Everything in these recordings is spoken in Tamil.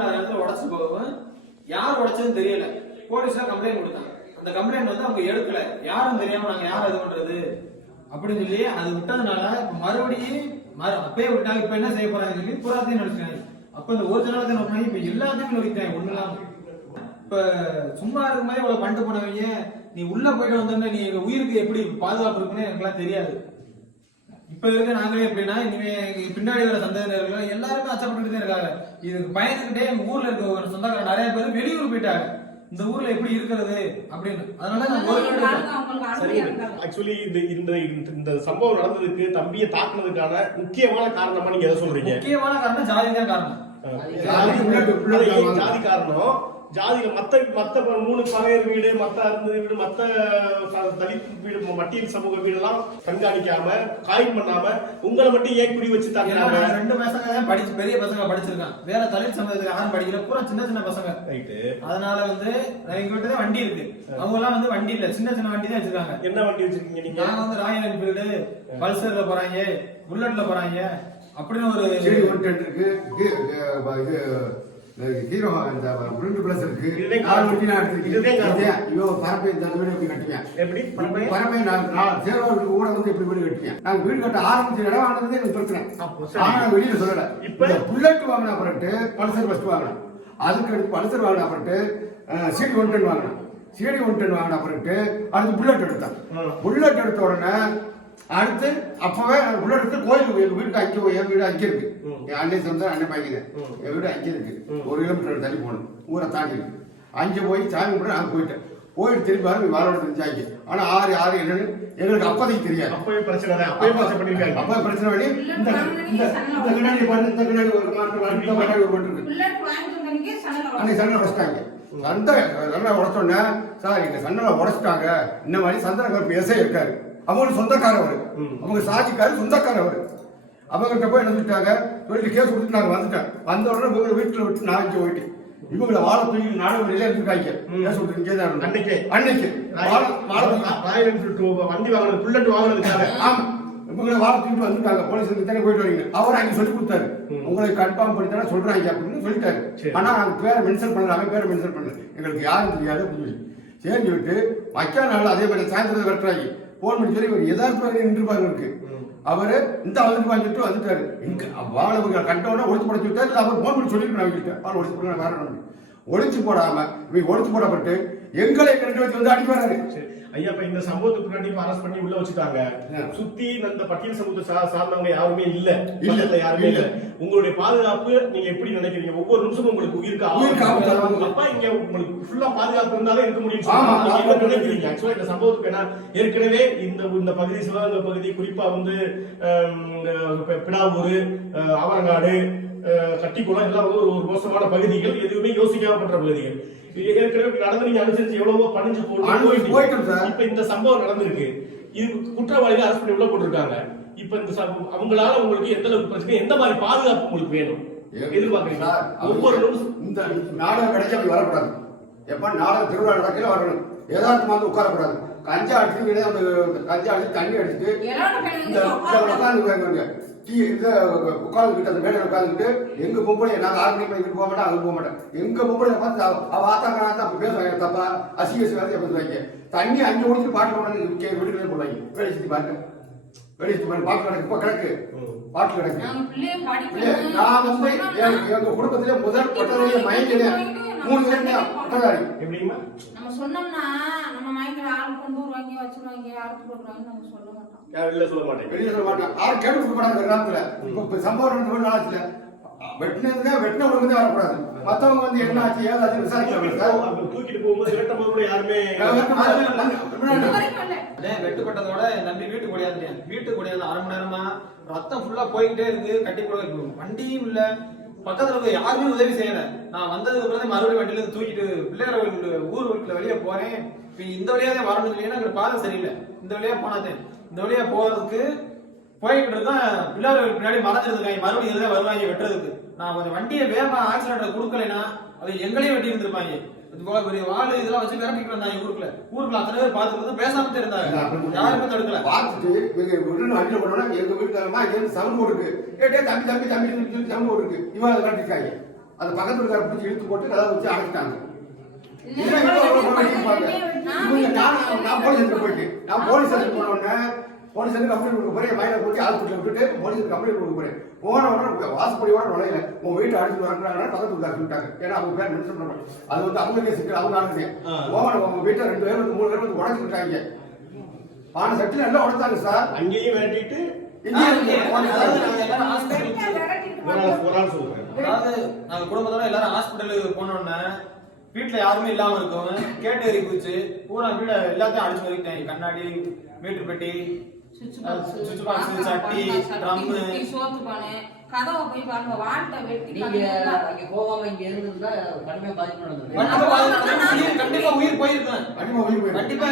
நாலு இடத்துல உடச்சு போகவும் யார் உடைச்சதுன்னு தெரியல. போலீஸ்ல கம்ப்ளைண்ட் கொடுத்தாங்க. அந்த கம்ப்ளைண்ட் வந்து அவங்க எடுக்கல. யாரும் தெரியாம நாங்க யாரும் இது பண்றது அப்படின்னு சொல்லி அது விட்டதுனால மறுபடியும் அப்பயே விட்டாங்க. இப்ப என்ன செய்ய போறாங்க சொல்லி பூராத்தையும் நினைச்சாங்க. அப்ப இந்த ஒரிஜினலத்தை நோக்கி இப்ப எல்லாத்தையும் நினைக்கிறாங்க. ஒண்ணு இல்லாம இப்ப சும்மா இருக்கும்போது இவ்வளவு பண்ணிட்டு போனவங்க நீ உள்ள போயிட்டு வந்தோம்னா நீ எங்க உயிருக்கு எப்படி பாதுகாப்பு இருக்குன்னு எனக்குலாம் தெரியாது. இப்ப இருக்க நாங்களே எப்படின்னா இனிமே பின்னாடி வர சந்ததியினர்கள் எல்லாருமே அச்சப்பட்டு தான் இருக்காங்க. இதுக்கு பயந்துகிட்டே ஊர்ல இருக்க ஒரு சொந்தக்கார நிறைய பேர் வெளியூர் போயிட்டாங்க. இந்த ஊர்ல எப்படி இருக்கிறது அப்படின்னு. அதனால சரி, ஆக்சுவலி இந்த சம்பவம் நடந்ததுக்கு தம்பியை தாக்குனதுக்கான முக்கியமான காரணமா நீங்க எதை சொல்றீங்க? முக்கியமான காரணம் ஜாதி தான் காரணம். ஜாதி காரணம். ஜாதியில மத்த 3 பகையர் வீடு, மத்த அருந்ததி வீடு, மத்த தலித் வீடு, மட்டியல் சமூக வீடு எல்லாம் கண்காணிக்காம காயம் பண்ணாம உங்களை மட்டும் ஏன் குறி வச்சு தாக்குறாங்க? 2 பசங்க தான் படிச்சு பெரிய பசங்க படிச்சிருக்காங்க. வேற தலித் சமூகத்துக்கு யாரும் படிக்கல. பூரா சின்ன சின்ன பசங்க. அதனால வந்து எங்ககிட்ட தான் வண்டி இருக்கு. அவங்க எல்லாம் வந்து வண்டி இல்ல, சின்ன சின்ன வண்டி தான் வச்சிருக்காங்க. என்ன வண்டி வச்சிருக்கீங்க நீங்க? நாங்க வந்து ராயல் என்ஃபீல்டு, பல்சர்ல போறாங்க, புல்லட்ல போறாங்க அப்படின்னு ஒரு இருக்கு. ஹீரோ இந்த புல்லட் பிளஸ் இருக்கு. 4 வண்டி நான் எடுத்துருக்கேன். இவ பரப்பை இந்த வீடு எப்படி கட்டுவேன்? எப்படி பரப்பை நான் சேரோடு கூட வந்து எப்படி வீடு கட்டுவேன்? நான் வீடு கட்ட ஆரம்பிச்ச இடம் ஆனது எனக்கு பிரச்சனை. ஆனா வெளியில சொல்லல. இப்ப புல்லட் வாங்கின அப்புறட்டு பல்சர் ஃபர்ஸ்ட் வாங்கினேன். அதுக்கு அடுத்து பல்சர் வாங்கின அப்புறட்டு சிடி 110 வாங்கினேன். சிடி 110 வாங்கின அப்புறட்டு அடுத்து புல்லட் எடுத்தேன். புல்லட் எடுத்த உடனே அடுத்து அப்பவே புல்லட் எடுத்து கோயிலுக்கு எங்க வீட்டுக்கு என் வீடு அங்கே இருக்கு. என் அண்ணன் சொந்த அண்ணன் பையங்க என் வீடு அங்கே இருக்கு. 1 கிலோமீட்டர் தள்ளி போகணும். ஊரை தாண்டி இருக்கு. அங்கே போய் சாமி கும்பிட்டு அங்கே போயிட்டு திரும்பி வாரோட தெரிஞ்சாங்க. ஆனா 6 என்னன்னு எங்களுக்கு அப்பதைக்கு தெரியாது. அப்பவே பிரச்சனை அப்பவே பிரச்சனை பண்ணி இந்த கண்ணாடி பாருங்க, இந்த கண்ணாடி ஒரு கண்ணாடி ஒரு மட்டும் இருக்கு. அன்னைக்கு சண்டை உடச்சிட்டாங்க. சண்டை உடச்சோடனே சார் எங்க சண்டை உடச்சிட்டாங்க. இந்த மாதிரி சந்தன கருப்பு எஸ்ஐ இருக்காரு. அவங்க சொந்தக்காரவர், அவங்க சாட்சிக்காரு சொந்தக்காரவர். அவங்ககிட்ட போய் என்ன சொல்லிட்டாங்க, சொல்லிட்டு கேஸ் கொடுத்து நாங்க வந்துட்டேன். வந்த உடனே இவங்க வீட்டுல விட்டு நான் இங்கே போயிட்டு இவங்களை வாழை தூக்கி நாடகம் எடுத்துருக்காங்க. கேஸ் கொடுத்து இங்கே தான் அன்னைக்கு வண்டி வாங்கினது புல்லட் வாங்கினதுக்காக. ஆமா, இவங்களை வாழை தூக்கிட்டு வந்துட்டாங்க. போலீஸ் தானே போயிட்டு வரீங்க. அவர் அங்கே சொல்லி கொடுத்தாரு. உங்களை கன்ஃபார்ம் பண்ணி தானே சொல்றாங்க அப்படின்னு சொல்லிட்டாரு. ஆனா நாங்க பேரை மென்ஷன் பண்ணல. அவன் பேரை மென்ஷன் பண்ணல. எங்களுக்கு யாரும் தெரியாது அப்படின்னு சேர்ந்து விட்டு மக்கா நாள் அதே மாதிரி சாயந்தரத்தை வெட்டுறாங்க. போன் பண்ணி சொல்லி ஒரு யதார்த்தமாக நின்றுபாங்க இருக்கு. அவரு இந்த வந்துட்டு வாங்கிட்டு வந்துட்டாரு. இங்க வாழை கண்டவன ஒழிச்சு போட சொல்லிட்டாரு. அவர் போன் பண்ணி சொல்லிருக்கணும். அவங்ககிட்ட அவன் ஒழிச்சு போட வரணும். ஒழிச்சு போடாம இவங்க ஒழிச்சு போடப்பட்டு எங்களை 2 வச்சு வந்து அடிக்க வராரு. ஐயா, இப்ப இந்த சம்பவத்துக்கு முன்னாடி அரெஸ்ட் பண்ணி உள்ள வச்சுட்டாங்க. சுத்தி இந்த பட்டியல் சமூகத்தை சார்ந்தவங்க யாருமே இல்ல, யாருமே இல்ல. உங்களுடைய பாதுகாப்பு நீங்க எப்படி நினைக்கிறீங்க? ஒவ்வொரு நிமிஷமும் உங்களுக்கு உயிருக்கு அப்பா இங்க உங்களுக்கு ஃபுல்லா பாதுகாப்பு இருந்தாலும் இருக்க முடியும் நினைக்கிறீங்க? ஆக்சுவலா இந்த சம்பவத்துக்கு ஏன்னா ஏற்கனவே இந்த பகுதி சிவகங்கை பகுதி குறிப்பா வந்து பிடாவூர், அவரங்காடு, கட்டிக்குளம் எல்லாம் வந்து ஒரு மோசமான பகுதிகள். எதுவுமே யோசிக்காம பண்ற பகுதிகள். ஏற்கனவே நடந்து நீங்க அனுசரிச்சு எவ்வளவோ பணிஞ்சு போயிட்டு இப்ப இந்த சம்பவம் நடந்திருக்கு. இது குற்றவாளிகள் அரசு பண்ணி உள்ள போட்டிருக்காங்க. இப்ப இந்த அவங்களால உங்களுக்கு எந்த அளவுக்கு பிரச்சனை, எந்த மாதிரி பாதுகாப்பு உங்களுக்கு வேணும் எதிர்பார்க்கறீங்க? ஒவ்வொரு இந்த நாடகம் கிடைக்க அப்படி வரக்கூடாது. எப்ப நாடகம் திருவிழா நடக்கல வரணும். யதார்த்தமா வந்து உட்காரக்கூடாது. கஞ்சா அடிச்சு அந்த கஞ்சா அடிச்சு தண்ணி அடிச்சுட்டு இந்த உட்கார்ந்து உட்காந்துக்கிட்டு அந்த மேடையில் உட்காந்துக்கிட்டு எங்க பொம்பளை நாங்கள் 6 மணிக்கு இங்கிட்டு போக மாட்டோம், அங்கே போக மாட்டோம். எங்க பொம்பளை பார்த்து அவ ஆத்தாங்க அப்ப பேசுவாங்க. தப்பா அசிங்க பேசுவாங்க. தண்ணி 5 முடிச்சுட்டு பாட்டு போடுறாங்க. வீட்டுக்குள்ளே போடுவாங்க. வேலை சுற்றி பாருங்க, வேலை சுற்றி பாருங்க. பாட்டு கிடக்கு. இப்போ கிடக்கு பாட்டு கிடக்கு. நான் வந்து எங்க குடும்பத்திலே முதல் பட்டதாரி மயங்கினே 3 பேர் பட்டதாரி. எப்படிமா நம்ம சொன்னோம்னா நம்ம மயங்கிற ஆள் கொண்டு வருவாங்க, வச்சுருவாங்க, யாருக்கு போடுறாங்க நம்ம சொல்ல மாட்டோம். வெளியில சொல்ல மாட்டேன். யாரும் கேட்டு கொடுக்க கிராமத்துல. இப்ப சம்பவம் நாளத்துல வெட்டினவங்களுக்கு வரக்கூடாது. மத்தவங்க வந்து என்ன ஆச்சு ஏதாச்சும் விசாரிக்கலாம். தூக்கிட்டு போகும்போது வெட்டம்போது யாருமே வெட்டுப்பட்டதோட நம்பி வீட்டுக்கு ஓடியாந்துட்டேன். வீட்டுக்கு ஓடியாந்து 1/2 மணி நேரமா ரத்தம் ஃபுல்லா போய்கிட்டே இருக்கு. கட்டி போட வண்டியும் இல்ல, பக்கத்துல இருக்க யாருமே உதவி செய்யல. நான் வந்ததுக்கு அப்புறம் மறுபடியும் வண்டியில இருந்து தூக்கிட்டு பிள்ளையார ஊர் வீட்டுல வெளியே போறேன். இந்த வழியாவே வரணும் இல்லையா, எனக்கு பாதை சரியில்லை. இந்த வழியா போனாதேன். இந்த வழியா போறதுக்கு போய்கிட்டு இருக்கேன். பிள்ளையார பின்னாடி மறைஞ்சிருக்காங்க. மறுபடியும் எதுல வருவாங்க வெட்டுறதுக்கு. நான் கொஞ்சம் வண்டியை வேகமா ஆக்சிடென்ட் கொடுக்கலைன்னா அவங்க எங்களையும் வெட்டி இருந்திருப்பாங்க. பெரிய வாழை இதெல்லாம் வச்சு விரட்டிட்டு வந்தாங்க. ஊருக்குள்ள அத்தனை பேர் பார்த்துட்டு பேசாம இருந்தாங்க. யாருமே தடுக்கல. பார்த்துட்டு வண்டியில போனோம்னா எங்க வீட்டுக்காரமா சவுண்ட் போட்டுருக்கு. கேட்டே தம்பி தம்பி தம்பி சவுண்ட் போட்டுருக்கு. இவன் அதை விரட்டிருக்காங்க. அந்த பக்கத்து வீட்டுக்கார பிடிச்சி இழுத்து போட்டு கதை வச்சு அடைச்சிட்டாங்க. இதெல்லாம் இப்போ அவ்வளவு பண்ணிருப்பாங்க. இவங்க நான் போலீஸ் ஸ்டேஷன் போயிட்டேன். நான் போலீஸ் ஸ்டேஷன் போன உடனே போலீஸ் வந்து கம்ப்ளைண்ட் கொடுக்க போறேன். மயிலை போட்டு ஹாஸ்பிட்டல் விட்டுட்டு போலீஸ் கம்ப்ளைண்ட் கொடுக்க போறேன். போன உடனே வாசப்படியோட நுழையில உங்க வீட்டை அடிச்சுட்டு வரங்கிறாங்க. பக்கத்து வீட்டுக்கார சொல்லிட்டாங்க. ஏன்னா அவங்க பேர் மென்ஷன் பண்ண அது வந்து அவங்களுக்கே சிக்கல். அவங்க ஆளுங்க உங்க வீட்டை 2 பேர் வந்து 3 பேர் வந்து உடச்சுட்டாங்க. ஆன சட்டில எல்லாம் உடைச்சாங்க சார். அங்கேயும் விரட்டிட்டு அதாவது நாங்க குடும்பத்தோட எல்லாரும் ஹாஸ்பிட்டலுக்கு போனோம்னா வீட்டுல யாருமே இல்லாம இருக்கவங்க கேட்டு எறி போச்சு. பூரா வீட எல்லாத்தையும் அடிச்சு வரைக்கிட்டாங்க. கண்ணாடி, மீட்டர் பெட்டி, சுவிட்ச் பாக்ஸ், சட்டி, ட்ரம், சோத்து பானை, கதவை போய் பாருங்க, வாட்டை வெட்டி நீங்க போகாம இங்க இருந்திருந்தா கடுமையா பாதிப்பு நடந்தது. கண்டிப்பா உயிர் போயிருக்கேன். கண்டிப்பா உயிர் போயிடும். கண்டிப்பா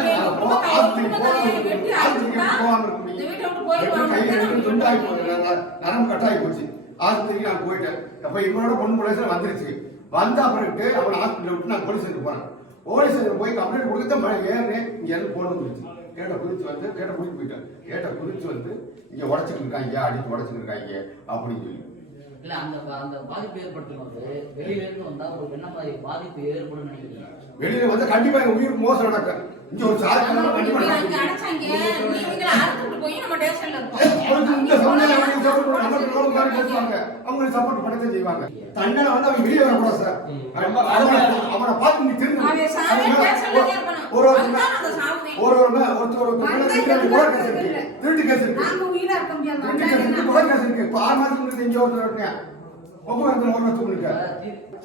நரம்பு கட்டாயி போச்சு. ஆஸ்பத்திரிக்கு நான் போயிட்டேன். அப்ப இவனோட பொண்ணு போலீஸ்ல வந்துருச்சு. வந்த பிறகு அவனை ஹாஸ்பிட்டல் விட்டு நான் போலீஸ் போறேன். போலீஸ் போய் கம்ப்ளைண்ட் கொடுத்து ஏறேன். இங்க இருந்து போன குறிச்சு கேட்ட குறிச்சு வந்து கேட்ட குறிச்சு போயிட்டேன். கேட்ட குறிச்சு வந்து இங்க உடச்சிட்டு இருக்காங்க, அடிச்சு உடச்சிட்டு இருக்காங்க அப்படின்னு சொல்லி. இல்ல அந்த பாதிப்பு ஏற்படுத்தும் போது வெளியில இருந்து வந்தா ஒரு என்ன மாதிரி பாதிப்பு ஏற்படும் நினைக்கிறீங்க? வெளியில வந்து கண்டிப்பா எங்க உயிருக்கு மோசம் நடக்கும். இங்க ஒரு சாதாரண கண்டிப்பா அவங்க சப்போர்ட் பண்ணதான் செய்வாங்க. தண்டனை வந்து அவங்க வெளியே வரக்கூடாது சார். அவனை பார்த்து நீ திரும்ப திருட்டு கேஸ் இருக்கு. 6 மாசத்துக்கு இங்க ஒருத்தர்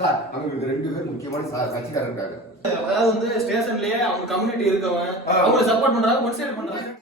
சார் அவங்களுக்கு 2 பேர் முக்கியமான கட்சிக்காரர் இருக்காங்க. அதாவது வந்து ஸ்டேஷன்லயே அவங்க கம்யூனிட்டி இருக்கவங்க அவங்க சப்போர்ட் பண்றாங்க, ஒன் சைடு பண்றாங்க.